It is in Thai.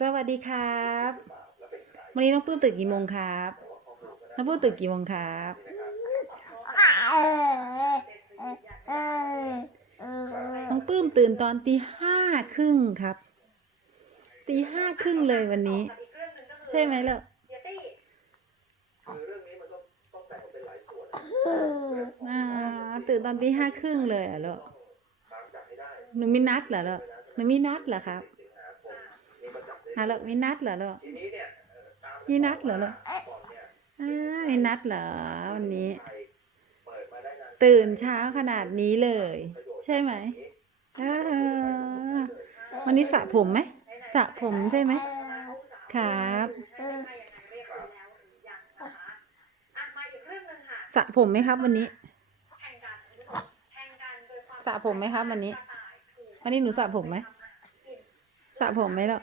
สวัสดีครับวันนี้น้องปื้มตื่นกี่โมงครับ น้องปื้มตื่นกี่โมงครับน้องปื้มตื่นตอนตีห้าครึ่งครับตีห้าครึ่งเลยวันนี้ ใช่ไหมล่ะตื่นตอนตีห้าครึ่งเลยเหรอลูกตามจับให้ได้หนูมีนัดเหรอลูกหนูมีนัดเหรอครับ มีประจับได้ฮะลูกมีนัดเหรอลูกทีนี้เนี่ยเอ่อตามมีนัดเหรอลูกก่อนเนี่ยอ่ามีนัดเหรอวันนี้ ตื่นเช้าขนาดนี้เลย ใช่ไหมวันนี้สระผมไหมสระผมใช่ไหมครับสระผมไหมครับ วันนี้สระผมไหมครับ วันนี้ วันนี้หนูสระผมไหมสระผมไหมล่ะ